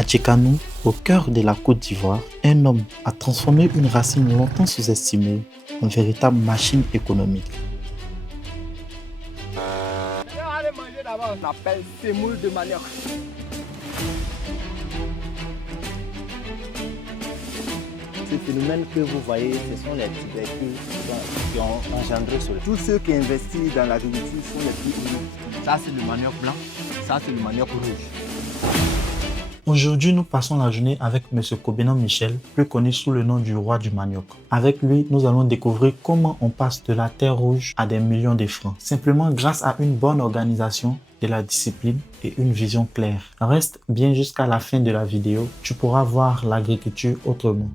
À Djekanou, au cœur de la Côte d'Ivoire, un homme a transformé une racine longtemps sous-estimée en véritable machine économique. Allez manger d'abord, on appelle semoule de manioc. Ces phénomènes que vous voyez, ce sont les tubercules qui ont engendré cela. Tous ceux qui investissent dans l'agriculture sont les plus uniques. Ça, c'est le manioc blanc, ça, c'est le manioc rouge. Aujourd'hui, nous passons la journée avec M. Kobenan Michel, plus connu sous le nom du roi du manioc. Avec lui, nous allons découvrir comment on passe de la terre rouge à des millions de francs, simplement grâce à une bonne organisation, de la discipline et une vision claire. Reste bien jusqu'à la fin de la vidéo, tu pourras voir l'agriculture autrement.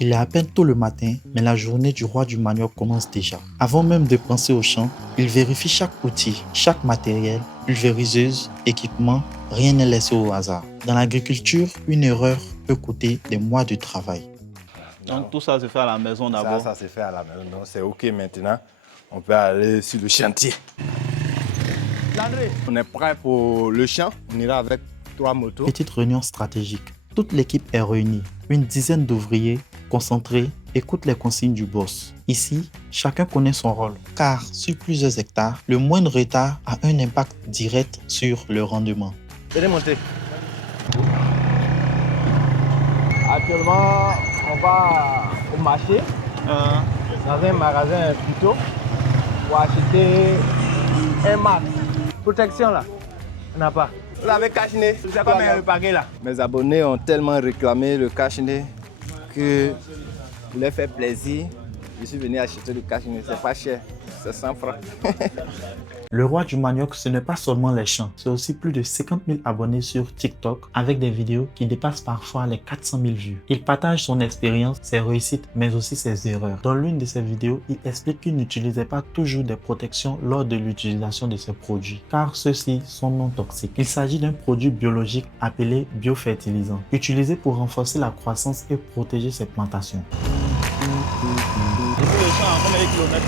Il est à peine tôt le matin, mais la journée du roi du manioc commence déjà. Avant même de penser au champ, il vérifie chaque outil, chaque matériel, pulvériseuse, équipement, rien n'est laissé au hasard. Dans l'agriculture, une erreur peut coûter des mois de travail. Donc tout ça se fait à la maison d'abord. Ça se fait à la maison, donc c'est ok maintenant. On peut aller sur le chantier. Landry, on est prêt pour le champ. On ira avec 3 motos. Petite réunion stratégique. Toute l'équipe est réunie. Une dizaine d'ouvriers concentrés écoutent les consignes du boss. Ici, chacun connaît son rôle, car sur plusieurs hectares, le moindre retard a un impact direct sur le rendement. Venez monter. Actuellement, on va au marché, dans un magasin plutôt, pour acheter un masque. Protection là, on n'a pas. Vous l'avez cache-nez, c'est combien le paquet là? Mes abonnés ont tellement réclamé le cache-nez que pour leur faire plaisir, je suis venu acheter le cache-nez. C'est pas cher, c'est 100 francs. Le roi du manioc, ce n'est pas seulement les champs, c'est aussi plus de 50 000 abonnés sur TikTok avec des vidéos qui dépassent parfois les 400 000 vues. Il partage son expérience, ses réussites, mais aussi ses erreurs. Dans l'une de ses vidéos, il explique qu'il n'utilisait pas toujours des protections lors de l'utilisation de ses produits, car ceux-ci sont non toxiques. Il s'agit d'un produit biologique appelé biofertilisant, utilisé pour renforcer la croissance et protéger ses plantations. Et puis le champ, à combien de kilomètres?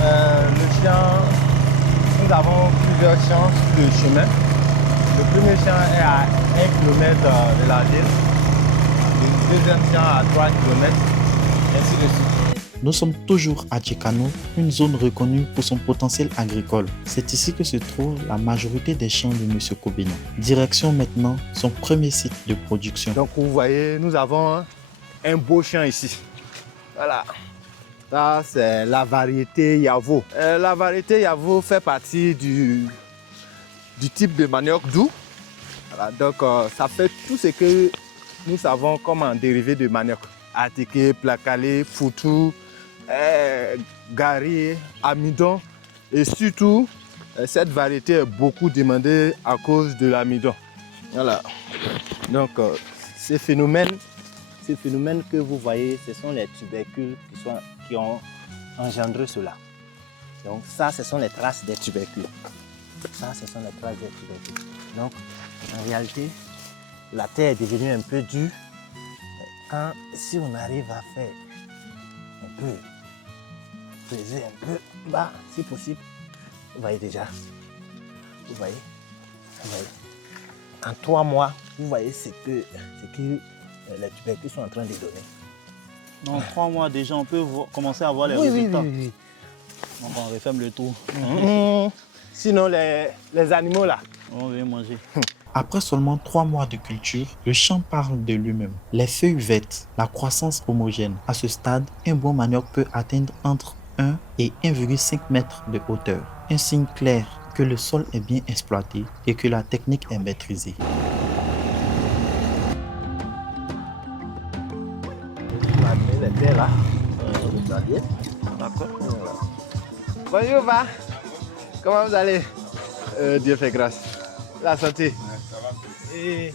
Le champ, nous avons plusieurs champs sur le chemin. Le premier champ est à 1 km de la ville. Le deuxième champ à 3 km, ainsi de suite. Nous sommes toujours à Djekanou, une zone reconnue pour son potentiel agricole. C'est ici que se trouve la majorité des champs de M. Kobenan. Direction maintenant son premier site de production. Donc vous voyez, nous avons un beau champ ici. Voilà. Ça, c'est la variété Yavo. La variété Yavo fait partie du type de manioc doux. Voilà, donc, ça fait tout ce que nous savons comme en dérivé de manioc. Atiké, placalé, foutou, gari, amidon. Et surtout, cette variété est beaucoup demandée à cause de l'amidon. Voilà. Donc, ces phénomènes que vous voyez, ce sont les tubercules qui ont engendré cela. Donc ça, ce sont les traces des tubercules. Ça, ce sont les traces des tubercules. Donc, en réalité, la terre est devenue un peu dure. Si on arrive à faire un peu, creuser un peu bas, si possible, vous voyez déjà. Vous voyez. En 3 mois, vous voyez ce que les tubercules sont en train de donner. Dans 3 mois déjà, on peut commencer à voir les résultats. Oui. Donc on referme le tour. Sinon, les animaux là. On vient manger. Après seulement 3 mois de culture, le champ parle de lui-même. Les feuilles vertes, la croissance homogène. À ce stade, un bon manioc peut atteindre entre 1 et 1,5 mètres de hauteur. Un signe clair que le sol est bien exploité et que la technique est maîtrisée. Les terres là. D'accord. Bonjour, va. Comment vous allez? Dieu fait grâce. La santé. Ça va. Et...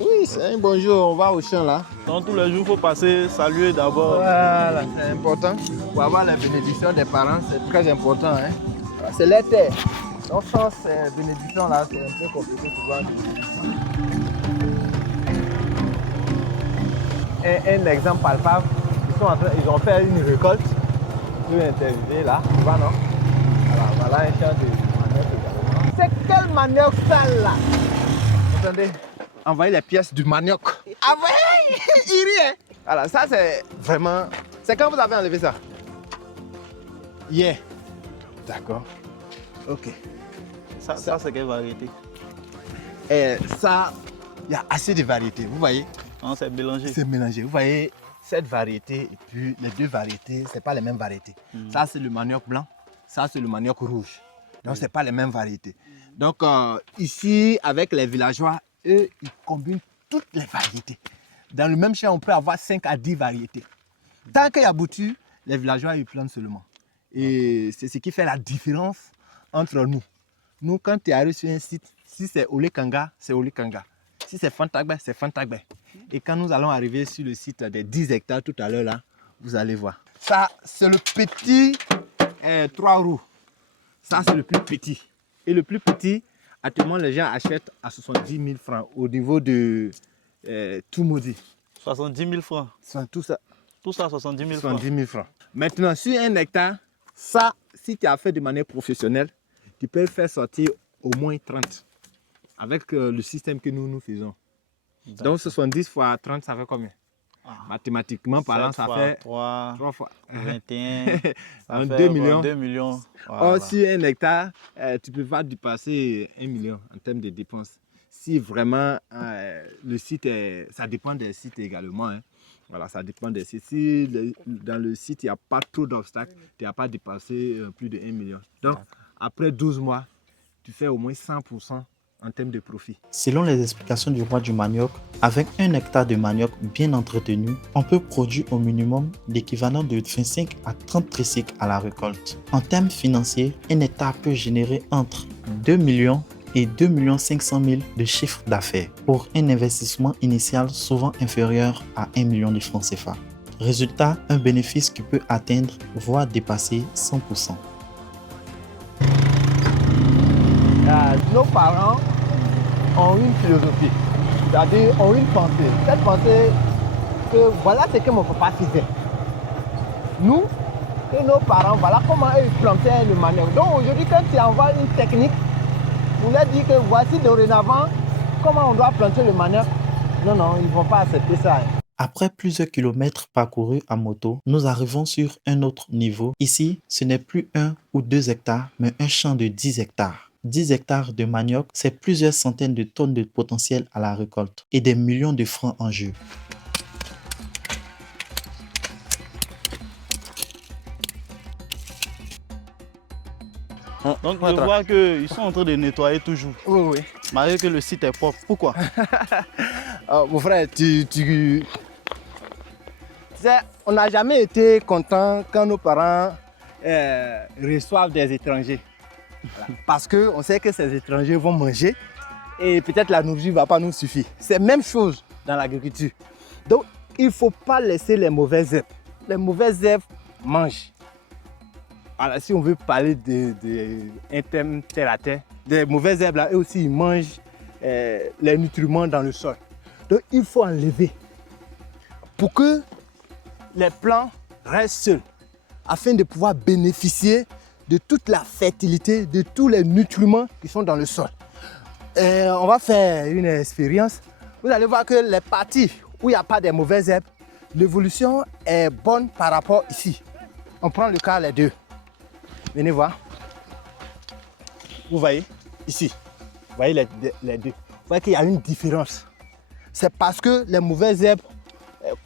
Oui, c'est un bonjour. On va au champ là. Donc tous les jours, il faut passer, saluer d'abord. Voilà, c'est important. Pour avoir la bénédiction des parents, c'est très important. Hein? C'est les terres. Donc sans ces bénédictions là, c'est un peu compliqué souvent. Un exemple palpable, ils ont fait une récolte. Je vais interviewer là, tu vois non? Voilà un champ de manioc également. C'est quel manioc sale là? Attendez, envoyez les pièces du manioc. Ah ouais, il rit, hein? Voilà, ça c'est vraiment... C'est quand vous avez enlevé ça? Hier. D'accord. Ok. Ça c'est quelle variété? Et ça, il y a assez de variétés, vous voyez? Non, c'est mélangé. C'est mélangé. Vous voyez, cette variété et puis les deux variétés, ce n'est pas les mêmes variétés. Ça, c'est le manioc blanc. Ça, c'est le manioc rouge. Donc, ce n'est pas les mêmes variétés. Donc, ici, avec les villageois, eux, ils combinent toutes les variétés. Dans le même champ, on peut avoir 5 à 10 variétés. Tant qu'il y a bouture, les villageois, ils plantent seulement. Et c'est ce qui fait la différence entre nous. Nous, quand tu arrives sur un site, si c'est Olekanga, c'est Olekanga. Si c'est Fantagbe, c'est Fantagbe. Et quand nous allons arriver sur le site des 10 hectares tout à l'heure, là, vous allez voir. Ça, c'est le petit 3 roues. Ça, c'est le plus petit. Et le plus petit, actuellement, les gens achètent à 70 000 francs au niveau de tout maudit. 70 000 francs. Tout ça. Tout ça, 70 000 francs. 70 000 francs. Maintenant, sur un hectare, ça, si tu as fait de manière professionnelle, tu peux faire sortir au moins 30. Avec le système que nous faisons. Donc 70 fois 30, ça fait combien? Mathématiquement parlant, ça fait 3 fois 21. Ça fait 2 millions. 2 millions. Voilà. Or, sur un hectare, tu peux pas dépasser 1 million en termes de dépenses. Si vraiment le site ça dépend des sites également. Hein. Voilà, ça dépend des sites. Si dans le site, il n'y a pas trop d'obstacles, tu n'as pas dépassé plus de 1 million. Donc, après 12 mois, tu fais au moins 100% en termes de profit. Selon les explications du roi du manioc, avec 1 hectare de manioc bien entretenu, on peut produire au minimum l'équivalent de 25 à 30 tricycles à la récolte. En termes financiers, 1 hectare peut générer entre 2 millions et 2 500 000 de chiffre d'affaires pour un investissement initial souvent inférieur à 1 million de francs CFA. Résultat, un bénéfice qui peut atteindre voire dépasser 100%. Nos parents ont une philosophie, c'est-à-dire ont une pensée. Cette pensée, que voilà ce que mon papa faisait. Nous et nos parents, voilà comment ils plantaient le manioc. Donc aujourd'hui, quand tu envoies une technique, vous leur dites que voici dorénavant comment on doit planter le manioc. Non, non, ils ne vont pas accepter ça. Après plusieurs kilomètres parcourus à moto, nous arrivons sur un autre niveau. Ici, ce n'est plus 1 ou 2 hectares, mais un champ de 10 hectares. 10 hectares de manioc, c'est plusieurs centaines de tonnes de potentiel à la récolte et des millions de francs en jeu. Donc je vois qu'ils sont en train de nettoyer toujours. Oui, oui. Malgré que le site est propre. Pourquoi? Mon frère, tu sais, on n'a jamais été content quand nos parents reçoivent des étrangers. Voilà. Parce qu'on sait que ces étrangers vont manger et peut-être la nourriture ne va pas nous suffire. C'est la même chose dans l'agriculture. Donc, il ne faut pas laisser les mauvaises herbes. Les mauvaises herbes mangent. Alors, si on veut parler d'un thème terre à terre, des mauvaises herbes, là, eux aussi, ils mangent les nutriments dans le sol. Donc, il faut enlever pour que les plants restent seuls afin de pouvoir bénéficier de toute la fertilité, de tous les nutriments qui sont dans le sol. On va faire une expérience. Vous allez voir que les parties où il n'y a pas de mauvaises herbes, l'évolution est bonne par rapport ici. On prend le cas les deux. Venez voir. Vous voyez ici. Vous voyez les deux. Vous voyez qu'il y a une différence. C'est parce que les mauvaises herbes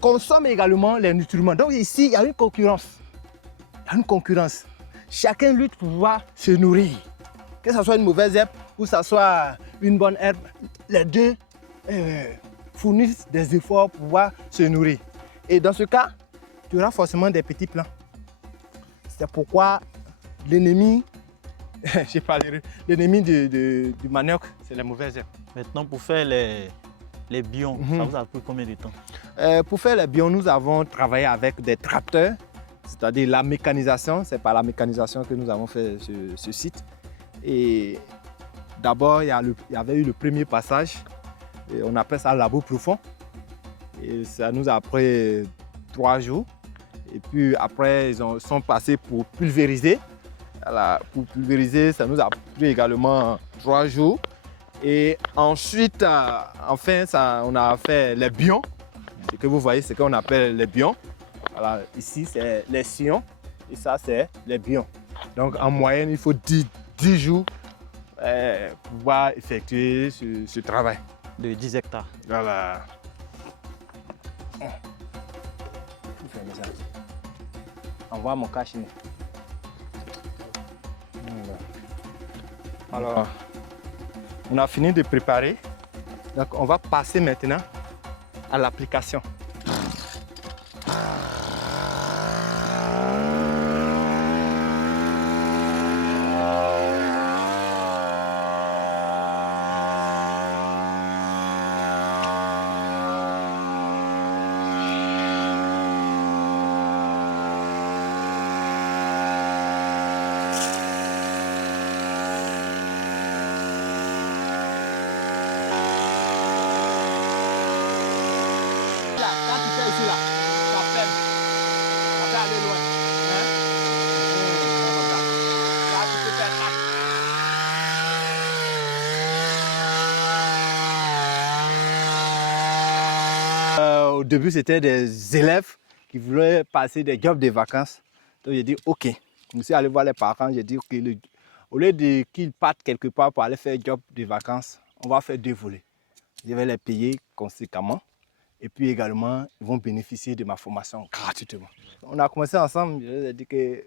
consomment également les nutriments. Donc ici, il y a une concurrence. Il y a une concurrence. Chacun lutte pour pouvoir se nourrir. Que ce soit une mauvaise herbe ou que ce soit une bonne herbe, les deux fournissent des efforts pour pouvoir se nourrir. Et dans ce cas, tu auras forcément des petits plants. C'est pourquoi l'ennemi, l'ennemi du manioc, c'est les mauvaises herbes. Maintenant, pour faire les bions, ça vous a pris combien de temps? Pour faire les bions, nous avons travaillé avec des tracteurs. C'est-à-dire la mécanisation, c'est par la mécanisation que nous avons fait ce site. Et d'abord, il y avait eu le premier passage, et on appelle ça labour profond. Et ça nous a pris 3 jours. Et puis après, ils sont passés pour pulvériser. Voilà, pour pulvériser, ça nous a pris également 3 jours. Et ensuite, enfin, on a fait les bions. Ce que vous voyez, c'est qu'on appelle les bions. Voilà, ici, c'est les sillons. Et ça, c'est les bions. Donc, en moyenne, il faut 10 jours pour pouvoir effectuer ce travail. De 10 hectares. Voilà. Envoie mon cache. Alors, on a fini de préparer. Donc, on va passer maintenant à l'application. Au début, c'était des élèves qui voulaient passer des jobs de vacances. Donc, j'ai dit, OK. Je suis allé voir les parents. J'ai dit, OK, au lieu qu'ils partent quelque part pour aller faire job de vacances, on va faire 2 volets. Je vais les payer conséquemment. Et puis également, ils vont bénéficier de ma formation gratuitement. On a commencé ensemble. Je leur ai dit que,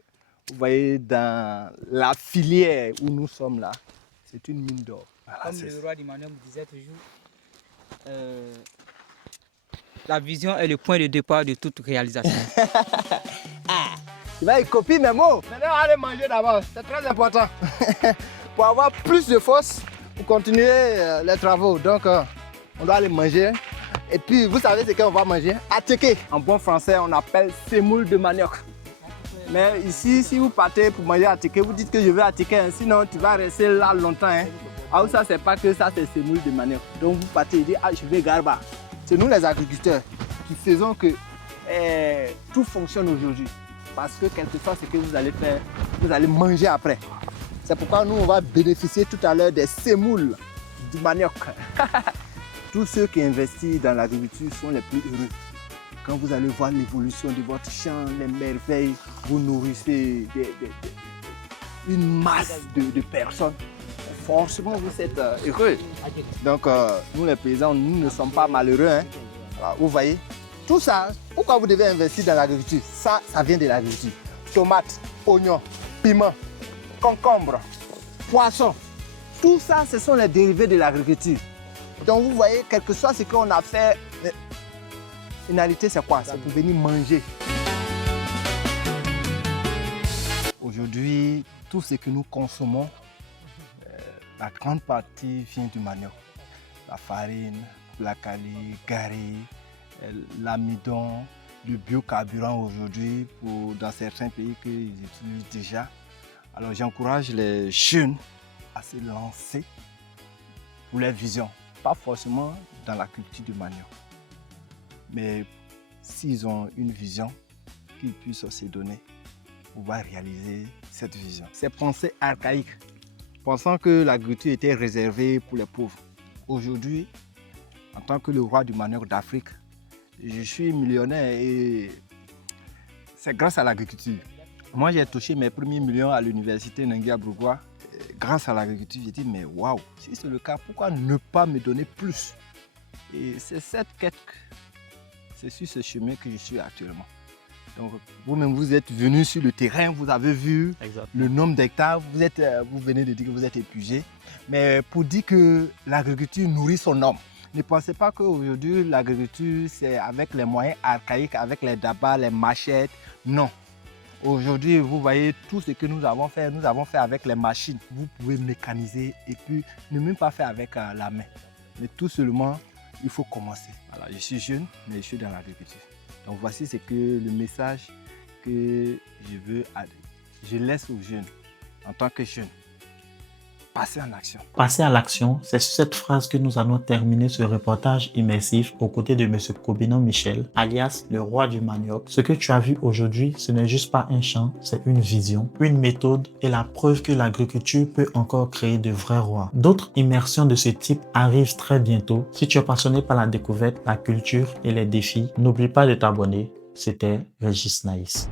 vous voyez, dans la filière où nous sommes là, c'est une mine d'or. Voilà, comme le roi du manioc me disait toujours, la vision est le point de départ de toute réalisation. Tu vas y copier mes mots. Maintenant, allez manger d'abord. C'est très important. Pour avoir plus de force pour continuer les travaux. Donc, on doit aller manger. Et puis, vous savez ce qu'on va manger? Attiqué. En bon français, on appelle semoule de manioc. Mais ici, si vous partez pour manger attiqué, vous dites que je veux attiqué. Hein, sinon, tu vas rester là longtemps. Hein. Alors, ça, c'est pas que ça, c'est semoule de manioc. Donc, vous partez et dites, ah, je veux garba. C'est nous, les agriculteurs, qui faisons que tout fonctionne aujourd'hui. Parce que quelque soit ce que vous allez faire, vous allez manger après. C'est pourquoi nous, on va bénéficier tout à l'heure des semoules du manioc. Tous ceux qui investissent dans l'agriculture sont les plus heureux. Quand vous allez voir l'évolution de votre champ, les merveilles, vous nourrissez une masse de personnes. Forcément, vous êtes heureux. Donc, nous les paysans, nous ne sommes pas malheureux. Hein. Alors, vous voyez, tout ça, pourquoi vous devez investir dans l'agriculture? Ça vient de l'agriculture. Tomates, oignons, piments, concombres, poissons. Tout ça, ce sont les dérivés de l'agriculture. Donc, vous voyez, quel que soit ce qu'on a fait, finalité, c'est quoi? C'est pour venir manger. Aujourd'hui, tout ce que nous consommons, la grande partie vient du manioc. La farine, la cali, gari, l'amidon, le biocarburant aujourd'hui dans certains pays qu'ils utilisent déjà. Alors j'encourage les jeunes à se lancer pour leur vision. Pas forcément dans la culture du manioc, mais s'ils ont une vision, qu'ils puissent se donner pour pouvoir réaliser cette vision. Ces pensées archaïques, pensant que l'agriculture était réservée pour les pauvres. Aujourd'hui, en tant que le roi du manioc d'Afrique, je suis millionnaire et c'est grâce à l'agriculture. Moi, j'ai touché mes premiers millions à l'université Nangua Brugois grâce à l'agriculture. J'ai dit, mais waouh, si c'est le cas, pourquoi ne pas me donner plus? Et c'est cette quête, c'est sur ce chemin que je suis actuellement. Donc, vous-même, vous êtes venu sur le terrain, vous avez vu le nombre d'hectares, vous venez de dire que vous êtes épuisé. Mais pour dire que l'agriculture nourrit son homme, ne pensez pas qu'aujourd'hui, l'agriculture, c'est avec les moyens archaïques, avec les dabas, les machettes. Non. Aujourd'hui, vous voyez tout ce que nous avons fait avec les machines. Vous pouvez mécaniser et puis ne même pas faire avec la main. Mais tout seulement, il faut commencer. Voilà, je suis jeune, mais je suis dans l'agriculture. Donc voici le message que je laisse aux jeunes en tant que jeune. passer en action. Passer à l'action, c'est sur cette phrase que nous allons terminer ce reportage immersif aux côtés de M. Kobinon Michel, alias le roi du manioc. Ce que tu as vu aujourd'hui, ce n'est juste pas un champ, c'est une vision, une méthode et la preuve que l'agriculture peut encore créer de vrais rois. D'autres immersions de ce type arrivent très bientôt. Si tu es passionné par la découverte, la culture et les défis, n'oublie pas de t'abonner. C'était Régis Naïs.